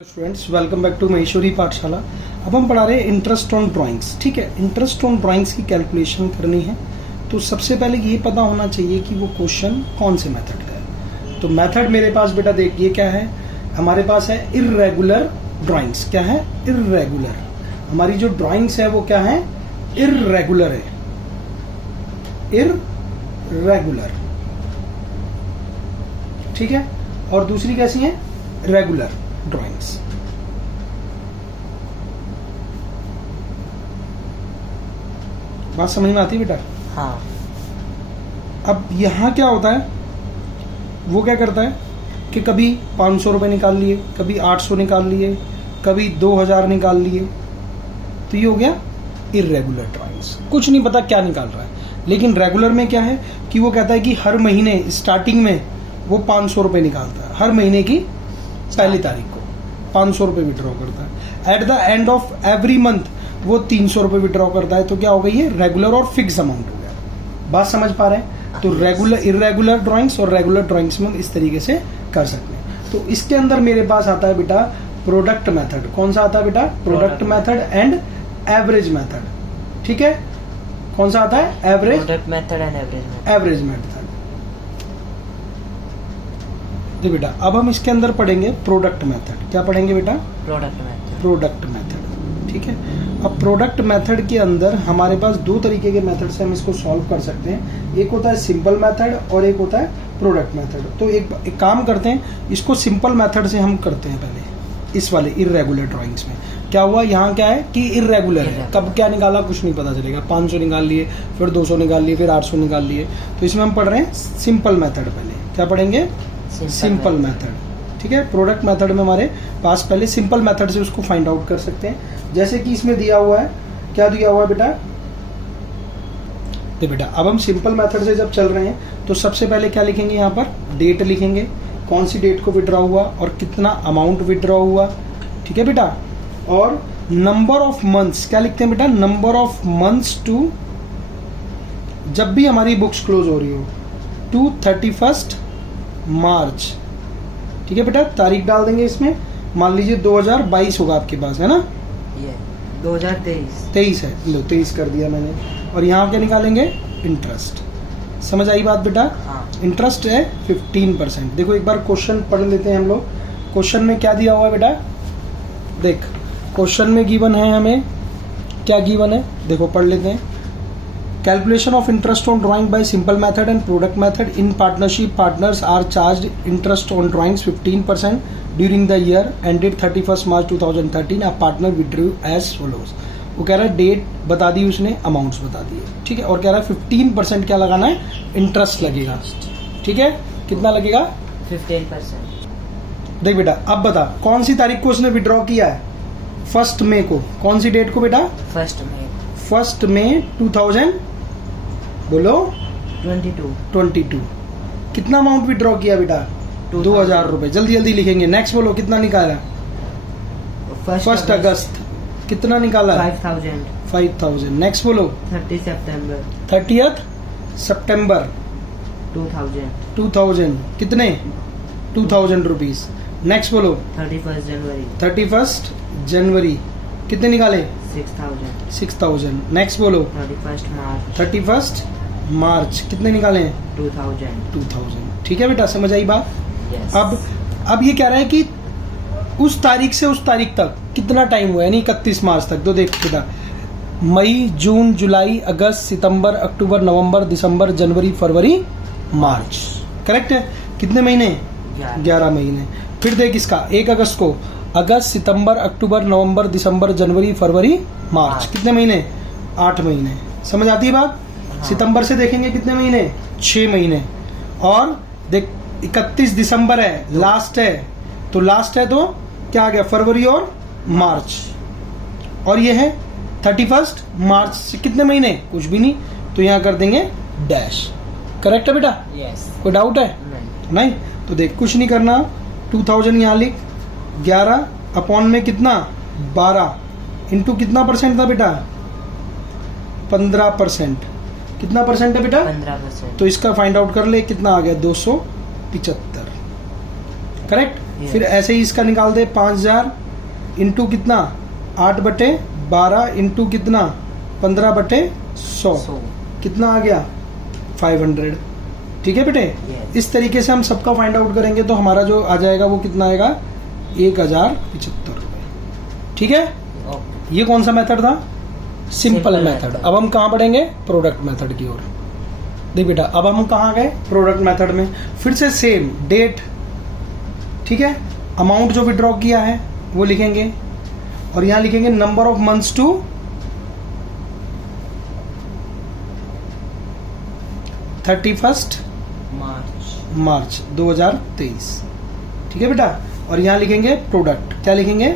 Students welcome back to Maheshwari Pathshala. अब हम पढ़ा रहे हैं इंटरेस्ट ऑन ड्राइंग्स। ठीक है, इंटरेस्ट ऑन ड्राइंग्स की कैलकुलेशन करनी है तो सबसे पहले ये पता होना चाहिए कि वो क्वेश्चन कौन से मेथड का है। तो मेथड मेरे पास बेटा देखिए क्या है, हमारे पास है इर्रेगुलर ड्राइंग्स। क्या है? इर्रेगुलर। हमारी जो ड्राइंग्स है वो क्या है? इर्रेगुलर है, इर्रेगुलर। ठीक है, और दूसरी कैसी है? Regular drawings. बात समझ में आती है बेटा? हाँ। अब यहां क्या होता है, वो क्या करता है कि कभी 500 रुपए निकाल लिए, कभी 800 निकाल लिए, कभी 2000 निकाल लिए। तो ये हो गया इर्रेगुलर ड्राइंग्स। कुछ नहीं पता क्या निकाल रहा है। लेकिन रेगुलर में क्या है कि वो कहता है कि हर महीने स्टार्टिंग में वो 500 रुपए निकालता है, हर महीने की पहली तारीख को 500 रुपए विड्रॉ करता है। At the end of every month वो 300 रुपए विड्रॉ करता है। तो क्या हो गई है? रेगुलर और फिक्स अमाउंट हो गया। बात समझ पा रहे हैं? तो रेगुलर, इर्रेगुलर ड्राइंग्स और रेगुलर ड्राइंग्स में इस तरीके से कर सकते हैं। तो इसके अंदर मेरे पास आता है बेटा प्रोडक्ट मेथड। कौन सा आता है बेटा? Product method and average method. ठीक है, कौन सा आता है? Average method and average average method. जी बेटा, अब हम इसके अंदर पढ़ेंगे प्रोडक्ट मेथड। क्या पढ़ेंगे बेटा? Product method. Product method. ठीक है, अब प्रोडक्ट मेथड के अंदर हमारे पास दो तरीके के मेथड से हम इसको सॉल्व कर सकते हैं। एक होता है सिंपल मेथड और एक होता है प्रोडक्ट मेथड। तो एक काम करते हैं, इसको सिंपल मेथड से हम करते हैं पहले। इस वाले इर्रेगुलर ड्राइंग्स में क्या हुआ, यहाँ क्या है कि इर्रेगुलर है। कब क्या निकाला कुछ नहीं पता चलेगा। 500 निकाल लिए, फिर 200 निकाल लिए, फिर 800 निकाल लिए। तो इसमें हम पढ़ रहे हैं सिंपल मेथड। पहले क्या पढ़ेंगे? Simple method. ठीक है, प्रोडक्ट मेथड में हमारे पास पहले सिंपल मेथड से उसको फाइंड आउट कर सकते हैं। जैसे कि इसमें दिया हुआ है, क्या दिया हुआ है बेटा? तो बेटा अब हम सिंपल मेथड से जब चल रहे हैं तो सबसे पहले क्या लिखेंगे? यहाँ पर डेट लिखेंगे, कौन सी डेट को विड्रॉ हुआ और कितना अमाउंट विड्रॉ हुआ। ठीक है बेटा, और नंबर ऑफ मंथ्स क्या लिखते हैं बेटा? नंबर ऑफ मंथ्स टू, जब भी हमारी बुक्स क्लोज हो रही हो, टू 31 मार्च। ठीक है बेटा, तारीख डाल देंगे इसमें। मान लीजिए 2022 होगा आपके पास, है ना? ये 2023 23 है, लो 23 कर दिया मैंने। और यहाँ क्या निकालेंगे? इंटरेस्ट। समझ आई बात बेटा? हाँ। इंटरेस्ट है 15%। देखो एक बार क्वेश्चन पढ़ लेते हैं हम लोग। क्वेश्चन में क्या दिया हुआ है बेटा? देख, क्वेश्चन में गिवन है, हमें क्या गिवन है देखो पढ़ लेते हैं। Calculation of interest on drawing by simple method and product method. In partnership, partners are charged interest on drawings 15% during the year ended 31st March 2013. A partner withdrew as follows. वो कह रहा है date बता दी उसने, amounts बता दिए। ठीक है, और कह रहा है 15% क्या लगाना है? इंटरेस्ट लगेगा। ठीक है, कितना लगेगा? 15%। देख बेटा अब बता, कौन सी तारीख को उसने विड्रॉ किया है? 1 मई को। कौन सी डेट को बेटा? 1 मई 2000 बोलो 22। कितना अमाउंट विड्रॉ किया बेटा? 2000 रुपए। जल्दी जल्दी लिखेंगे। नेक्स्ट बोलो कितना निकाला? 1 अगस्त। कितना निकाला? 5000। नेक्स्ट बोलो 30 सितंबर 2000। कितने? 2000 रुपीज। नेक्स्ट बोलो 31 जनवरी। कितने निकाले? 6000। नेक्स्ट बोलो 31 मार्च। कितने निकाले? 2000। ठीक है बेटा, समझ आई बात? Yes. अब ये कह रहा है कि उस तारीख से उस तारीख तक कितना टाइम हुआ, यानी 31 मार्च तक। तो देख बेटा, मई, जून, जुलाई, अगस्त, सितंबर, अक्टूबर, नवंबर, दिसंबर, जनवरी, फरवरी, मार्च। करेक्ट है? कितने महीने? 11 महीने। फिर देख इसका 1 अगस्त को, अगस्त, सितंबर, अक्टूबर, नवंबर, दिसंबर, जनवरी, फरवरी, मार्च। कितने महीने? 8 महीने। समझ आती है बात? हाँ। सितंबर से देखेंगे कितने महीने? 6 महीने। और देख 31 दिसंबर है, लास्ट है। तो लास्ट है तो क्या आ गया? फरवरी और मार्च। और ये है 31 मार्च से कितने महीने? कुछ भी नहीं। तो यहाँ कर देंगे डैश। करेक्ट है बेटा? यस। कोई डाउट है? नहीं। तो देख कुछ नहीं करना, 2000 यहाँ लिख, 11 अपॉन में कितना? 12 इंटू कितना परसेंट था बेटा? 15%। कितना परसेंट है बेटा? 15%। तो इसका फाइंड आउट कर ले, कितना आ गया? 275। करेक्ट? Yes. फिर ऐसे ही इसका निकाल दे 5000 इंटू कितना 8/12 इंटू कितना 15/100 100 कितना आ गया 500। ठीक है बेटे, Yes. इस तरीके से हम सबका फाइंड आउट करेंगे तो हमारा जो आ जाएगा वो कितना आएगा 1075 रुपये। ठीक है, ओके। ये कौन सा मेथड था? Simple Simple method. method। अब हम कहाँ बढ़ेंगे? प्रोडक्ट मेथड की ओर। देख बेटा, अब हम कहाँ गए? प्रोडक्ट मेथड में। फिर से सेम डेट, ठीक है, अमाउंट जो विड्रॉ किया है वो लिखेंगे और यहाँ लिखेंगे नंबर ऑफ मंथ्स टू 31 मार्च 2023। ठीक है बेटा, और यहाँ लिखेंगे प्रोडक्ट। क्या लिखेंगे?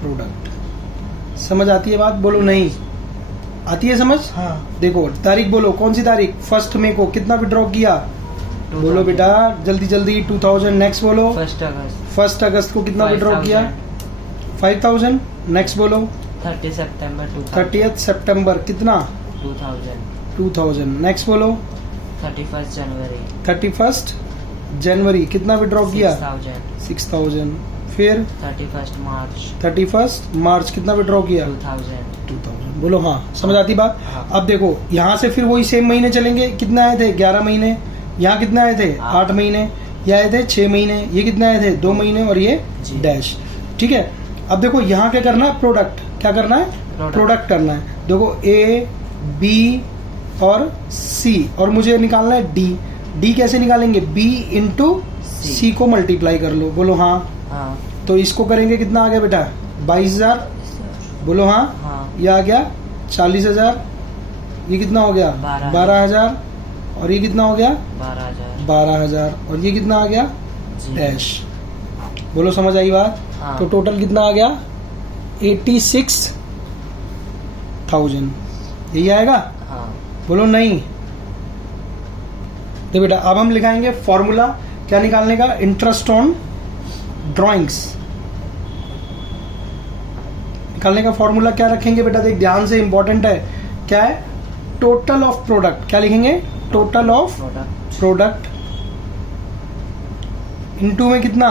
प्रोडक्ट। समझ आती है बात? बोलो नहीं आती है समझ? हाँ। देखो तारीख बोलो, कौन सी तारीख? 1 मई को कितना विड्रॉ किया? बोलो बेटा जल्दी जल्दी। 2000। नेक्स्ट बोलो। 1 अगस्त को कितना विड्रॉ किया? 5000। नेक्स्ट बोलो। 30 सितंबर 30 सितंबर कितना? 2000। नेक्स्ट बोलो। 31 जनवरी कितना विड्रॉ किया? 6000। फिर 31 मार्च कितना विड्रॉ किया? 2000। बोलो हाँ, समझ आती बात? हाँ। अब देखो यहाँ से फिर वही सेम महीने चलेंगे। कितने आए थे? 11 महीने। यहाँ कितने आए थे? 8 महीने। ये आए थे 6 महीने। ये कितने आए थे? 2 महीने। और ये जी। डैश। ठीक है, अब देखो यहाँ क्या करना है? प्रोडक्ट। क्या करना है? प्रोडक्ट करना है। देखो A, B और C और मुझे निकालना है D। D कैसे निकालेंगे? B इंटू C को मल्टीप्लाई कर लो। बोलो हाँ। हाँ। तो इसको करेंगे कितना आ गया बेटा? 22000। बोलो हाँ। हाँ। ये आ गया 40000। ये कितना हो गया? 12000। और ये कितना हो गया? 12000। और ये कितना आ गया? जी। डैश। बोलो समझ आई बात? हाँ। तो टोटल कितना आ गया? 86,000। यही आएगा? हाँ। बोलो नहीं। तो बेटा अब हम लिखाएंगे फॉर्मूला। क्या निकालने का? इंटरेस्ट ऑन ड्राइंग्स निकालने का फॉर्मूला क्या रखेंगे बेटा? देख ध्यान से, इंपॉर्टेंट है। क्या है? Total of product. क्या लिखेंगे? टोटल ऑफ प्रोडक्ट इनटू में कितना?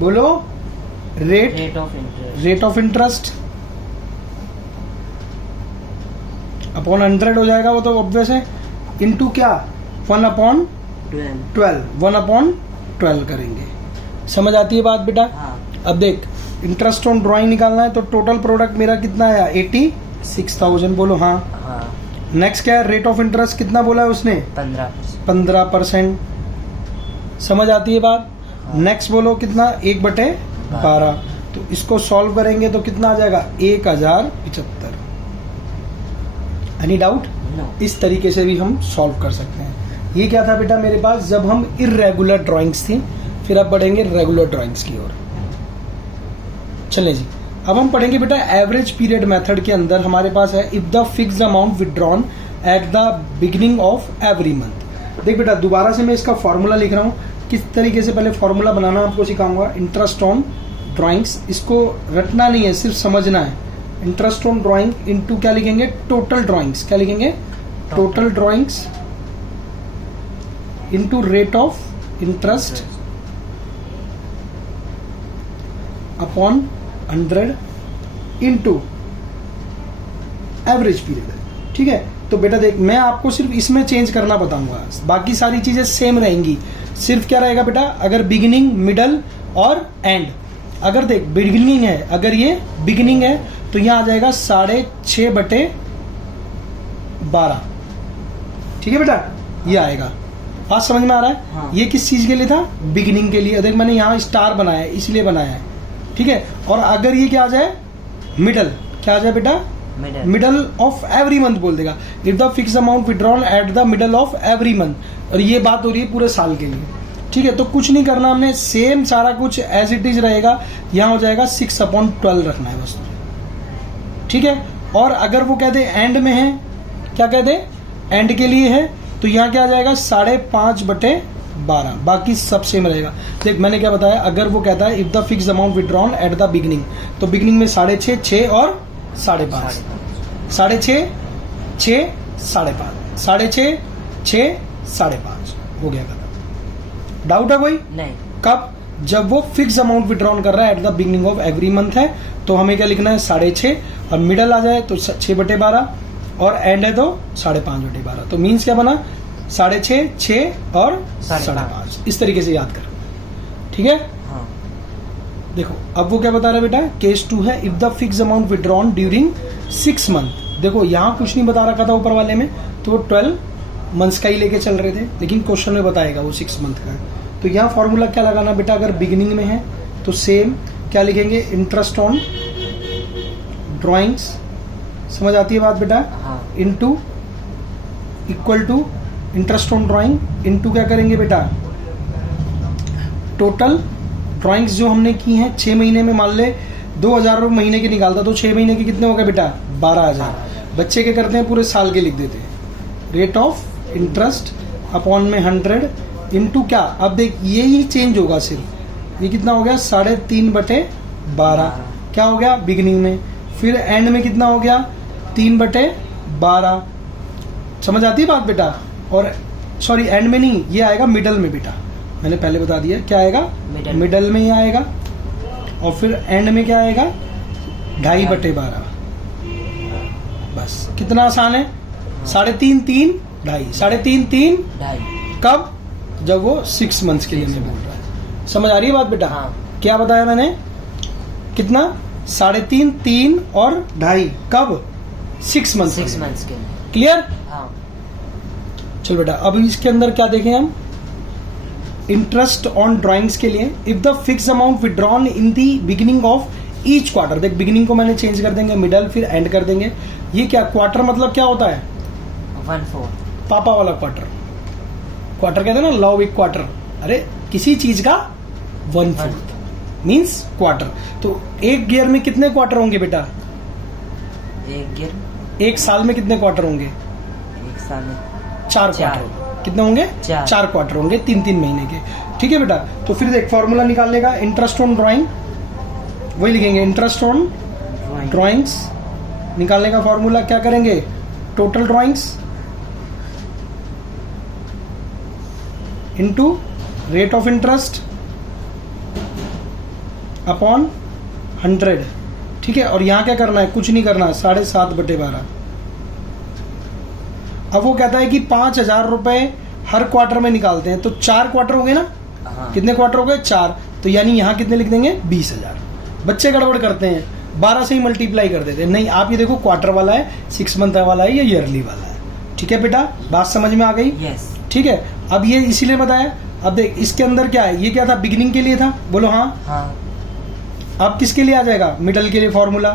बोलो रेट ऑफ इंटरेस्ट अपॉन 100 हो जाएगा वो तो ऑब्वियस है। इनटू क्या? 1/12। 1/12 करेंगे। समझ आती है बात बेटा? हाँ। अब देख इंटरेस्ट ऑन ड्राइंग निकालना है तो टोटल प्रोडक्ट मेरा कितना आया? 86,000। बोलो हाँ। हाँ। नेक्स्ट क्या है? रेट ऑफ इंटरेस्ट कितना बोला है उसने? 15%। समझ आती है बात? हाँ। नेक्स्ट बोलो कितना? 1/12। तो इसको सॉल्व करेंगे तो कितना आ जाएगा? 1075। Any doubt? नो। इस तरीके से भी हम सॉल्व कर सकते हैं। ये क्या था बेटा मेरे पास जब हम इर्रेगुलर ड्राइंग्स थी। फिर अब बढ़ेंगे रेगुलर ड्राइंग्स की ओर। चलें जी, अब हम पढ़ेंगे बेटा एवरेज पीरियड मेथड के अंदर हमारे पास है if the fix amount withdrawn at the beginning of every month. देख बेटा दोबारा से मैं इसका फॉर्मूला लिख रहा हूँ। किस तरीके से पहले फॉर्मूला बनाना आपको सिखाऊंगा। इंटरेस्ट ऑन ड्राइंग्स, इसको रटना नहीं है, सिर्फ समझना है। इंटरेस्ट ऑन ड्राइंग इनटू क्या लिखेंगे? Total drawings. क्या लिखेंगे? Total drawings into rate of interest upon 100 into average period. ठीक है, तो बेटा देख मैं आपको सिर्फ इसमें चेंज करना बताऊंगा, बाकी सारी चीजें सेम रहेंगी। सिर्फ क्या रहेगा बेटा? अगर बिगिनिंग, मिडल और एंड। अगर देख बिगिनिंग है, अगर ये बिगिनिंग है तो यहाँ आ जाएगा 6/12। ठीक है बेटा, ये आएगा। बात समझ में आ रहा है? हाँ। ये किस चीज के लिए था? बिगिनिंग के लिए। देख मैंने यहाँ स्टार बनाया है इसलिए बनाया है। ठीक है, और अगर ये क्या आ जाए? मिडल। क्या आ जाए बेटा? मिडल ऑफ एवरी मंथ बोल देगा। If the fix amount withdrawn at the middle of every month. और ये बात हो रही है पूरे साल के लिए। ठीक है, तो कुछ नहीं करना हमने, सेम सारा कुछ एज इट इज रहेगा। यहाँ हो जाएगा 6/12 रखना है बस। ठीक है, और अगर वो कहते एंड में है, क्या कहते एंड के लिए है, तो यहाँ क्या आ जाएगा? 5/12। बाकी सब सेम रहेगा। देख मैंने क्या बताया, अगर वो कहता है if the fix amount withdrawn at the beginning, तो बिगिनिंग में 6.5, 6 और 5.5, 6.5, 6, 5.5, 6.5, 6, 5.5 हो गया खत्म। डाउट है कोई? नहीं। कब? जब वो फिक्स अमाउंट विड्रॉन कर रहा है at the beginning of every month है, तो हमें क्या लिखना है 6.5, और मिडल आ जाए तो 6/12, और एंड है तो 5.5/12। तो मीन्स क्या बना 6.5, 6 और 5.5। इस तरीके से याद कर, ठीक है। हाँ। देखो अब वो क्या बता रहा है बेटा, केस 2 है, if the fix amount withdrawn during 6 month. देखो यहाँ कुछ नहीं बता रखा था ऊपर वाले में, तो 12 मंथ्स का ही लेके चल रहे थे, लेकिन क्वेश्चन में बताएगा वो 6 मंथ का है। तो यहाँ फॉर्मूला क्या लगाना बेटा, अगर बिगिनिंग में है तो सेम क्या लिखेंगे, इंटरेस्ट ऑन ड्राइंग्स, समझ आती है बात बेटा, हाँ। Into equal to interest on drawing into क्या करेंगे बेटा, टोटल ड्राइंग्स जो हमने की हैं 6 महीने में, मान ले 2,000 रुपये महीने के निकालता, तो 6 महीने के कितने हो गए बेटा 12,000। बच्चे क्या करते हैं पूरे साल के लिख देते हैं, रेट ऑफ इंटरेस्ट अपॉन में 100 इनटू क्या, अब देख ये ही चेंज होगा सिर्फ, ये कितना हो गया 3.5/12, क्या हो गया बिगिनिंग में, फिर एंड में कितना हो गया 3/12। समझ आती है बात बेटा, और सॉरी एंड में नहीं, ये आएगा मिडल में बेटा, मैंने पहले बता दिया क्या आएगा मिडल में ही आएगा, और फिर एंड में क्या आएगा 2.5/12। बस कितना आसान है, 3.5 3 2.5, 3.5 3 2.5। कब, जब वो 6 मंथ्स के लिए मैं बोल रहा है। समझ आ रही है बात बेटा, हाँ। क्या बताया मैंने, कितना 3.5 3 और 2.5 कब 6 मंथ्स 6 मंथ्स के लिए। क्लियर। हाँ। चलो बेटा अब इसके अंदर क्या देखें हम, इंटरेस्ट ऑन ड्राइंग्स के लिए, if the fix amount withdrawn in the beginning of each quarter, देख बिगिनिंग को मैंने चेंज कर देंगे, मिडल फिर एंड कर देंगे। ये क्या क्वार्टर मतलब क्या होता है, 1/4। पापा वाला क्वार्टर, क्वार्टर कहते हैं ना लव एक क्वार्टर, अरे किसी चीज का 1/4 मीन्स क्वार्टर। तो एक ईयर में कितने क्वार्टर होंगे बेटा, एक गिर एक साल में कितने क्वार्टर होंगे, एक साल में 4 क्वार्टर। कितने होंगे 4 क्वार्टर होंगे 3-3 महीने के, ठीक है बेटा। तो फिर देख फॉर्मूला निकालने का, इंटरेस्ट ऑन ड्राइंग वही लिखेंगे, इंटरेस्ट ऑन ड्राइंग्स निकालने का फॉर्मूला क्या करेंगे, total drawings into rate of interest upon 100, ठीक है। और यहाँ क्या करना है, कुछ नहीं करना, 7.5/12। अब वो कहता है कि 5,000 रुपए हर क्वार्टर में निकालते हैं, तो 4 क्वार्टर हो गए ना, हाँ। कितने क्वार्टर हो गए 4, तो यानी यहाँ कितने लिख देंगे 20,000। बच्चे गड़बड़ करते हैं, 12 से ही मल्टीप्लाई कर देते हैं, नहीं आप ये देखो क्वार्टर वाला है, 6 मंथ वाला है या ईयरली वाला है, ठीक है बेटा, बात समझ में आ गई, यस। ठीक है। अब ये इसीलिए बताया, अब देख इसके अंदर क्या है, ये क्या था बिगिनिंग के लिए था, बोलो हाँ। हाँ। अब किसके लिए आ जाएगा, मिडल के लिए फॉर्मूला,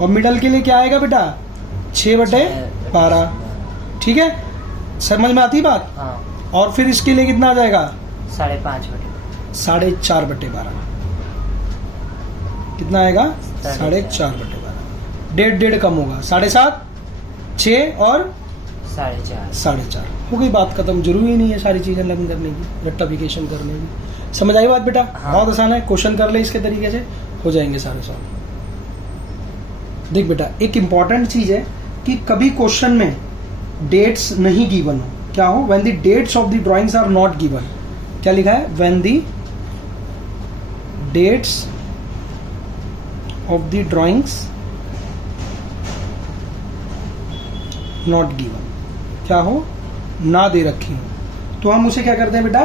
और मिडल के लिए क्या आएगा बेटा 6/12, ठीक है, समझ में आती बात। हाँ। और फिर इसके लिए कितना आ जाएगा 5.5/12। 4.5/12, कितना आएगा 4.5/12, 1.5 कम होगा, 7.5 6 और 4.5। 4.5 हो गई, बात खत्म। जरूरी नहीं है सारी चीजें लर्न करने की, रेक्टिफिकेशन करने की, समझ आई बात बेटा। हाँ। बहुत आसान है, क्वेश्चन कर ले इसके तरीके से हो जाएंगे सारे सॉल्व। देख बेटा एक इंपॉर्टेंट चीज है कि कभी क्वेश्चन में डेट्स नहीं गिवन हो, क्या हो, when the dates of the drawings are not given, क्या लिखा है, when the dates of the drawings not given, क्या हो, ना दे रखी हो, तो हम उसे क्या करते हैं बेटा,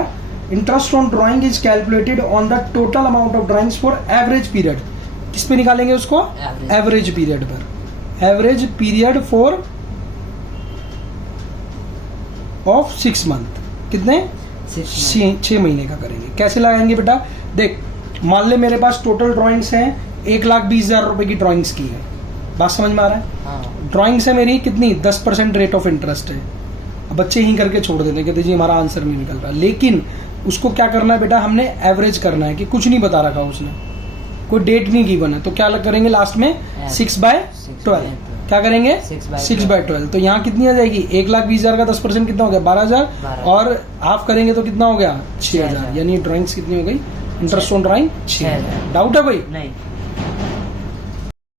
interest on drawing is calculated on the total amount of drawings for average period. किस पे निकालेंगे उसको, एवरेज पीरियड पर, average period for of 6 month, कितने 6 महीने का करेंगे। कैसे लगाएंगे बेटा, देख मान ले मेरे पास टोटल ड्राइंग्स हैं 1,20,000 रुपए की ड्राइंग्स की है, बात समझ में आ रहा है। हाँ। ड्राइंग्स है मेरी कितनी 10% रेट ऑफ इंटरेस्ट है, अब बच्चे ही करके छोड़ देते हैं, कहते जी हमारा आंसर नहीं निकल रहा, लेकिन उसको क्या करना है बेटा, हमने एवरेज करना है कि कुछ नहीं बता रखा उसने, कोई डेट नहीं गिवन है, तो क्या करेंगे लास्ट में 6/12, क्या करेंगे 6/12। तो यहाँ कितनी आ जाएगी, 1,20,000 का 10% कितना हो गया 12,000, और हाफ करेंगे तो कितना हो गया 6,000, यानी ड्राइंग्स कितनी हो गई, इंटरेस्ट ऑन ड्राइंग 6,000। डाउट है कोई, नहीं।